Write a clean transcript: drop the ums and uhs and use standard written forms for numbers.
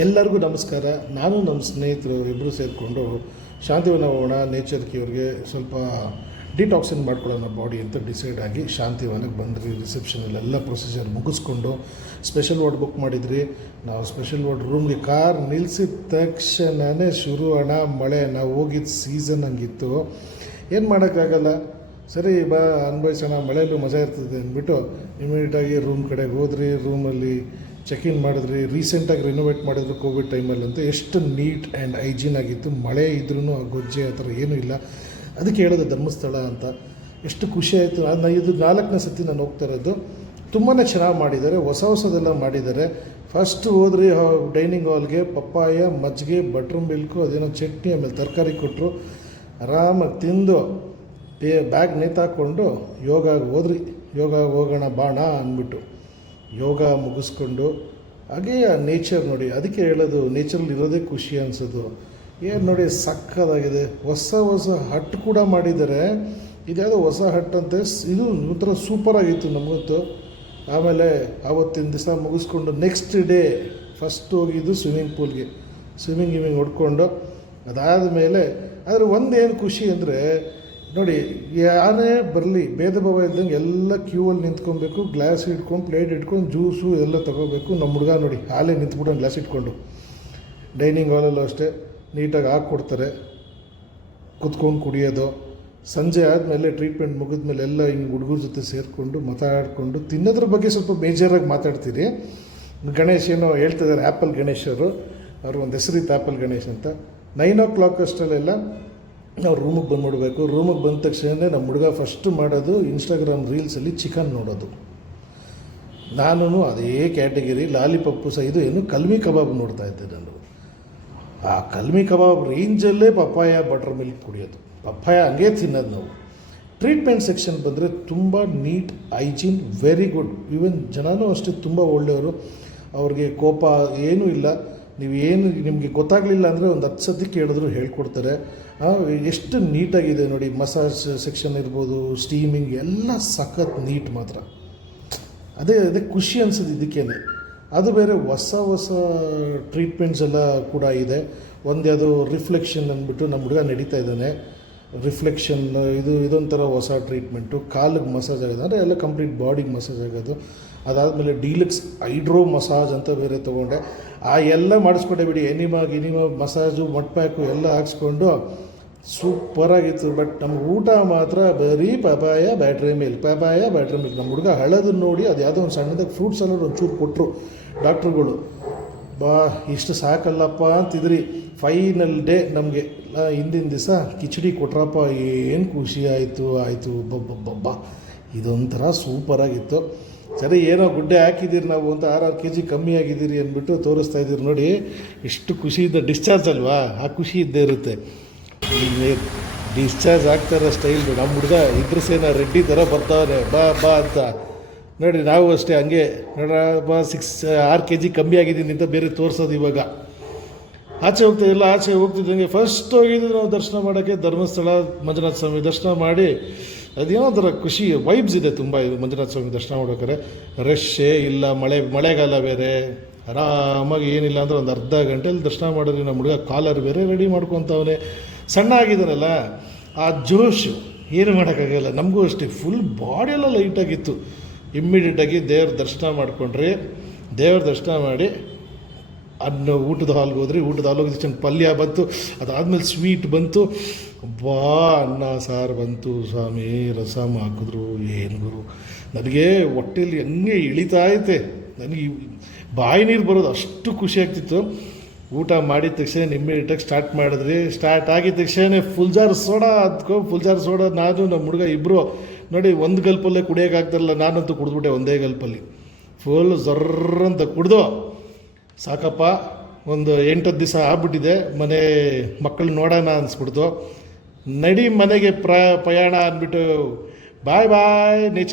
ಎಲ್ಲರಿಗೂ ನಮಸ್ಕಾರ. ನಾನು ನಮ್ಮ ಸ್ನೇಹಿತರು ಇಬ್ಬರು ಸೇರಿಕೊಂಡು ಶಾಂತಿವನ ಹೋಗೋಣ, ನೇಚರ್ ಕ್ಯೂರ್ಗೆ ಸ್ವಲ್ಪ ಡಿಟಾಕ್ಸಿನ್ ಮಾಡ್ಕೊಳ್ಳೋಣ ಬಾಡಿ ಅಂತ ಡಿಸೈಡ್ ಆಗಿ ಶಾಂತಿವನಕ್ಕೆ ಬಂದ್ರಿ. ರಿಸೆಪ್ಷನಲ್ಲೆಲ್ಲ ಪ್ರೊಸೀಜರ್ ಮುಗಿಸ್ಕೊಂಡು ಸ್ಪೆಷಲ್ ವಾರ್ಡ್ ಬುಕ್ ಮಾಡಿದ್ರಿ. ನಾವು ಸ್ಪೆಷಲ್ ವಾರ್ಡ್ ರೂಮ್ಗೆ ಕಾರ್ ನಿಲ್ಲಿಸಿದ ತಕ್ಷಣವೇ ಶುರು ಹಣ ಮಳೆ. ನಾವು ಹೋಗಿದ್ದು ಸೀಸನ್ ಹಂಗಿತ್ತು, ಏನು ಮಾಡೋಕ್ಕಾಗಲ್ಲ. ಸರಿ ಬಾ ಅನ್ಭವಿಸೋಣ, ಮಳೆಯಲ್ಲೂ ಮಜಾ ಇರ್ತದೆ ಅಂದ್ಬಿಟ್ಟು ಇಮಿಡಿಯೇಟಾಗಿ ರೂಮ್ ಕಡೆಗೆ ಹೋದ್ರಿ. ರೂಮಲ್ಲಿ ಚೆಕ್ ಇನ್ ಮಾಡಿದ್ರಿ. ರೀಸೆಂಟಾಗಿ ರಿನೋವೇಟ್ ಮಾಡಿದ್ರು ಕೋವಿಡ್ ಟೈಮಲ್ಲಿ ಅಂತ. ಎಷ್ಟು ನೀಟ್ ಆ್ಯಂಡ್ ಹೈಜೀನ್ ಆಗಿತ್ತು. ಮಳೆ ಇದ್ರೂ ಆ ಗೊಜ್ಜೆ ಆ ಥರ ಏನೂ ಇಲ್ಲ. ಅದಕ್ಕೆ ಹೇಳೋದು ಧರ್ಮಸ್ಥಳ ಅಂತ. ಎಷ್ಟು ಖುಷಿ ಆಯಿತು. ಇದು 4ನೇ ಸತಿ ನಾನು ಹೋಗ್ತಾ ಇರೋದು. ತುಂಬಾ ಚೆನ್ನಾಗಿ ಮಾಡಿದ್ದಾರೆ, ಹೊಸದೆಲ್ಲ ಮಾಡಿದ್ದಾರೆ. ಫಸ್ಟ್ ಹೋದ್ರಿ ಡೈನಿಂಗ್ ಹಾಲ್ಗೆ, ಪಪ್ಪಾಯ, ಮಜ್ಜಿಗೆ, ಬಟ್ರ್ ಮಿಲ್ಕು, ಅದೇನೋ ಚಟ್ನಿ, ಆಮೇಲೆ ತರಕಾರಿ ಕೊಟ್ಟರು. ಆರಾಮಾಗಿ ತಿಂದು ಬ್ಯಾಗ್ ನೇತಾಕೊಂಡು ಯೋಗಾಗೆ ಹೋದ್ರಿ. ಯೋಗ ಹೋಗೋಣ ಬಾಣ ಅಂದ್ಬಿಟ್ಟು ಯೋಗ ಮುಗಿಸ್ಕೊಂಡು ಹಾಗೇ ಆ ನೇಚರ್ ನೋಡಿ. ಅದಕ್ಕೆ ಹೇಳೋದು ನೇಚರಲ್ಲಿ ಇರೋದೇ ಖುಷಿ ಅನಿಸೋದು. ಏನು ನೋಡಿ ಸಕ್ಕತ್ತಾಗಿದೆ. ಹೊಸ ಹಟ್ ಕೂಡ ಮಾಡಿದ್ದಾರೆ. ಇದ್ಯಾವುದೋ ಹೊಸ ಹಟ್ ಅಂತೆ. ಇದು ಒಂಥರ ಸೂಪರಾಗಿತ್ತು ನಮಗಂತೂ. ಆಮೇಲೆ ಆವತ್ತಿನ ದಿವಸ ಮುಗಿಸ್ಕೊಂಡು ನೆಕ್ಸ್ಟ್ ಡೇ ಫಸ್ಟ್ ಹೋಗಿದ್ದು ಸ್ವಿಮ್ಮಿಂಗ್ ಪೂಲ್ಗೆ. ಸ್ವಿಮ್ಮಿಂಗ್ ಹೊಡ್ಕೊಂಡು ಅದಾದ ಮೇಲೆ ಆದರೆ ಒಂದೇನು ಖುಷಿ ಅಂದರೆ ನೋಡಿ, ಯಾರೇ ಬರಲಿ ಭೇದ ಭಾವ ಇದ್ದಂಗೆ ಎಲ್ಲ ಕ್ಯೂವಲ್ಲಿ ನಿಂತ್ಕೊಬೇಕು. ಗ್ಲಾಸ್ ಇಟ್ಕೊಂಡು ಪ್ಲೇಟ್ ಇಟ್ಕೊಂಡು ಜ್ಯೂಸು ಎಲ್ಲ ತೊಗೋಬೇಕು. ನಮ್ಮ ಹುಡುಗ ನೋಡಿ ಹಾಲೇ ನಿಂತ್ಬಿಟ್ಟು ಗ್ಲಾಸ್ ಇಟ್ಕೊಂಡು. ಡೈನಿಂಗ್ ಹಾಲಲ್ಲೂ ಅಷ್ಟೇ ನೀಟಾಗಿ ಹಾಕ್ಕೊಡ್ತಾರೆ, ಕುತ್ಕೊಂಡು ಕುಡಿಯೋದು. ಸಂಜೆ ಆದಮೇಲೆ ಟ್ರೀಟ್ಮೆಂಟ್ ಮುಗಿದ್ಮೇಲೆ ಎಲ್ಲ ಹಿಂಗೆ ಹುಡುಗರ ಜೊತೆ ಸೇರಿಕೊಂಡು ಮಾತಾಡಿಕೊಂಡು ತಿನ್ನೋದ್ರ ಬಗ್ಗೆ ಸ್ವಲ್ಪ ಮೇಜರಾಗಿ ಮಾತಾಡ್ತೀರಿ. ಗಣೇಶ್ ಏನೋ ಹೇಳ್ತಿದ್ದಾರೆ, ಆ್ಯಪಲ್ ಗಣೇಶ್ ಅವರು ಒಂದು ಹೆಸರಿತ್ತು ಆ್ಯಪಲ್ ಗಣೇಶ್ ಅಂತ. 9 o'clock ಅಷ್ಟರಲ್ಲೆಲ್ಲ ನಾವು ರೂಮಿಗೆ ಬಂದುಬಿಡ್ಬೇಕು. ರೂಮಿಗೆ ಬಂದ ತಕ್ಷಣ ನಮ್ಮ ಹುಡುಗ ಫಸ್ಟ್ ಮಾಡೋದು ಇನ್ಸ್ಟಾಗ್ರಾಮ್ ರೀಲ್ಸಲ್ಲಿ ಚಿಕನ್ ನೋಡೋದು. ನಾನು ಅದೇ ಕ್ಯಾಟಗಿರಿ ಲಾಲಿಪಪ್ಪು ಸಹ. ಇದು ಏನು ಕಲ್ಮಿ ಕಬಾಬ್ ನೋಡ್ತಾಯಿದ್ದೆ ನಾನು. ಆ ಕಲ್ಮಿ ಕಬಾಬ್ ರೇಂಜಲ್ಲೇ ಪಪ್ಪಾಯ ಬಟರ್ ಮಿಲ್ಕ್ ಕುಡಿಯೋದು. ಪಪ್ಪಾಯ ಹಂಗೆ ತಿನ್ನೋದು ನಾವು. ಟ್ರೀಟ್ಮೆಂಟ್ ಸೆಕ್ಷನ್ ಬಂದರೆ ತುಂಬ neat, hygiene, very good. Even ಜನನೂ ಅಷ್ಟೇ ತುಂಬ ಒಳ್ಳೆಯವರು. ಅವ್ರಿಗೆ ಕೋಪ ಏನೂ ಇಲ್ಲ. ನೀವೇನು ನಿಮಗೆ ಗೊತ್ತಾಗಲಿಲ್ಲ ಅಂದರೆ ಒಂದು 10 ಸತಿ ಕೇಳಿದ್ರು ಹೇಳ್ಕೊಡ್ತಾರೆ. ಎಷ್ಟು ನೀಟಾಗಿದೆ ನೋಡಿ. ಮಸಾಜ್ ಸೆಕ್ಷನ್ ಇರ್ಬೋದು, ಸ್ಟೀಮಿಂಗ್ ಎಲ್ಲ ಸಖತ್ ನೀಟ್ ಮಾತ್ರ. ಅದೇ ಖುಷಿ ಅನಿಸೋದು ಇದಕ್ಕೇ. ಅದು ಬೇರೆ ಹೊಸ ಟ್ರೀಟ್ಮೆಂಟ್ಸ್ ಎಲ್ಲ ಕೂಡ ಇದೆ. ಒಂದು ಯಾವುದೋ ರಿಫ್ಲೆಕ್ಷನ್ ಅಂದ್ಬಿಟ್ಟು ನಮ್ಮ ಹುಡುಗ ನಡೀತಾ ಇದ್ದಾನೆ. ರಿಫ್ಲೆಕ್ಷನ್ ಇದೊಂಥರ ಹೊಸ ಟ್ರೀಟ್ಮೆಂಟು. ಕಾಲಿಗೆ ಮಸಾಜ್ ಆಗೋದು ಅಂದರೆ ಎಲ್ಲ ಕಂಪ್ಲೀಟ್ ಬಾಡಿಗೆ ಮಸಾಜ್ ಆಗೋದು. ಅದಾದಮೇಲೆ ಡೀಲಕ್ಸ್ ಹೈಡ್ರೋ ಮಸಾಜ್ ಅಂತ ಬೇರೆ ತೊಗೊಂಡೆ. ಎಲ್ಲ ಮಾಡಿಸ್ಕೊಂಡೆ ಬಿಡಿ. ಎನಿಮಾ ಮಸಾಜು, ಮಡ್ ಪ್ಯಾಕು ಎಲ್ಲ ಹಾಕ್ಸ್ಕೊಂಡು ಸೂಪರಾಗಿತ್ತು. ಬಟ್ ನಮ್ಗೆ ಊಟ ಮಾತ್ರ ಬರೀ ಪಪಾಯ ಬ್ಯಾಟ್ರಿ ಮಿಲ್ಕ್. ನಮ್ಮ ಹುಡುಗ ಹಳೋದನ್ನು ನೋಡಿ ಅದು ಯಾವುದೋ ಒಂದು ಸಣ್ಣದಾಗಿ ಫ್ರೂಟ್ ಸಲಾಡ್ ಒಂಚೂರು ಕೊಟ್ಟರು ಡಾಕ್ಟ್ರುಗಳು. ಬಾ ಇಷ್ಟು ಸಾಕಲ್ಲಪ್ಪ ಅಂತಿದ್ರಿ. ಫೈನಲ್ ಡೇ ನಮಗೆ ಹಿಂದಿನ ದಿವಸ ಕಿಚಡಿ ಕೊಟ್ರಪ್ಪ. ಏನು ಖುಷಿ ಆಯಿತು. ಬಬ್ಬ ಇದೊಂಥರ ಸೂಪರಾಗಿತ್ತು. ಸರಿ, ಏನೋ ಗುಡ್ಡೆ ಹಾಕಿದ್ದೀರಿ ನಾವು ಅಂತ 6 kg ಕಮ್ಮಿ ಆಗಿದ್ದೀರಿ ಅಂದ್ಬಿಟ್ಟು ತೋರಿಸ್ತಾ ಇದ್ದೀರಿ ನೋಡಿ. ಎಷ್ಟು ಖುಷಿಯಿಂದ ಡಿಸ್ಚಾರ್ಜ್ ಅಲ್ವಾ, ಆ ಖುಷಿ ಇದ್ದೇ ಇರುತ್ತೆ. ಡಿಸ್ಚಾರ್ಜ್ ಆಗ್ತಾರ ಸ್ಟೈಲ್ ನಮ್ಮ ಹುಡುಗ ಇದ್ರಸೇನ ರೆಡ್ಡಿ ಥರ ಬರ್ತಾವನೆ ಬಾ ಅಂತ ನೋಡಿ. ನಾವು ಅಷ್ಟೇ ಹಂಗೆ ನೋಡ ಬಾ 6 kg ಕಮ್ಮಿ ಆಗಿದ್ದೀನಿ ಅಂತ ಬೇರೆ ತೋರಿಸೋದು. ಇವಾಗ ಆಚೆ ಹೋಗ್ತಿದ್ದಂಗೆ ಫಸ್ಟ್ ಹೋಗಿದ್ದು ನಾವು ದರ್ಶನ ಮಾಡೋಕ್ಕೆ ಧರ್ಮಸ್ಥಳ ಮಂಜುನಾಥ ಸ್ವಾಮಿ ದರ್ಶನ ಮಾಡಿ. ಅದೇನೋ ಥರ ಖುಷಿ ವೈಬ್ಸ್ ಇದೆ ತುಂಬ. ಇದು ಮಂಜುನಾಥ ಸ್ವಾಮಿ ದರ್ಶನ ಮಾಡೋಕ್ರೆ ರಶ್ಶೇ ಇಲ್ಲ, ಮಳೆಗಾಲ ಬೇರೆ. ಆರಾಮಾಗಿ ಏನಿಲ್ಲ ಅಂದರೆ ಒಂದು ಅರ್ಧ ಗಂಟೆಯಲ್ಲಿ ದರ್ಶನ ಮಾಡಿದ್ವಿ. ನಮ್ಮ ಹುಡುಗ ಕಾಲರ್ ಬೇರೆ ರೆಡಿ ಮಾಡ್ಕೊತವನೆ. ಸಣ್ಣ ಆಗಿದ್ದಾನಲ್ಲ, ಆ ಜೋಶು ಏನು ಮಾಡೋಕ್ಕಾಗಲ್ಲ. ನಮಗೂ ಅಷ್ಟೇ ಫುಲ್ ಬಾಡಿಯೆಲ್ಲ ಲೈಟಾಗಿತ್ತು. ಇಮ್ಮಿಡಿಯೇಟಾಗಿ ದೇವ್ರ ದರ್ಶನ ಮಾಡಿಕೊಂಡ್ರಿ. ದೇವ್ರ ದರ್ಶನ ಮಾಡಿ ಊಟದ ಹಾಲ್ಗೆ ಹೋದ್ರಿ. ಊಟದ ಹಾಲ್ ಹೋಗಿದ ತಕ್ಷಣ ಪಲ್ಯ ಬಂತು. ಅದಾದಮೇಲೆ ಸ್ವೀಟ್ ಬಂತು. ಅನ್ನ ಸಾರು ಬಂತು. ಸ್ವಾಮಿ ರಸಮ್ ಹಾಕಿದ್ರು. ಏನು ಗುರು, ನನಗೆ ಹೊಟ್ಟೆಯಲ್ಲಿ ಹಂಗೆ ಇಳಿತಾ ಐತೆ. ನನಗೆ ಬಾಯಿ ನೀರು ಬರೋದು, ಅಷ್ಟು ಖುಷಿ ಆಗ್ತಿತ್ತು. ಊಟ ಮಾಡಿದ ತಕ್ಷಣ ಇಮ್ಮಿಡಿಯೇಟಾಗಿ ಸ್ಟಾರ್ಟ್ ಮಾಡಿದ್ರಿ. ಸ್ಟಾರ್ಟ್ ಆಗಿದ ತಕ್ಷಣ ಫುಲ್ ಜಾರ್ ಸೋಡಾ ನಾನು ನಮ್ಮ ಹುಡುಗ ಇಬ್ಬರು ನೋಡಿ ಒಂದು ಗಲ್ಪಲ್ಲೇ ಕುಡಿಯೋಕ್ಕಾಗ್ತಾರಲ್ಲ. ನಾನಂತೂ ಕುಡಿದ್ಬಿಟ್ಟೆ ಒಂದೇ ಗಲ್ಪಲ್ಲಿ. ಫುಲ್ ಜರ್ರಂತ ಕುಡ್ದು ಸಾಕಪ್ಪ. ಒಂದು 8-10 ದಿವಸ ಆಗ್ಬಿಟ್ಟಿದೆ. ಮಕ್ಕಳು ನೋಡೋಣ ಅನಿಸ್ಬಿಡ್ತು. ನಡಿ ಮನೆಗೆ ಪ್ರಯಾಣ ಅಂದ್ಬಿಟ್ಟು ಬಾಯ್ ನೇಚರ್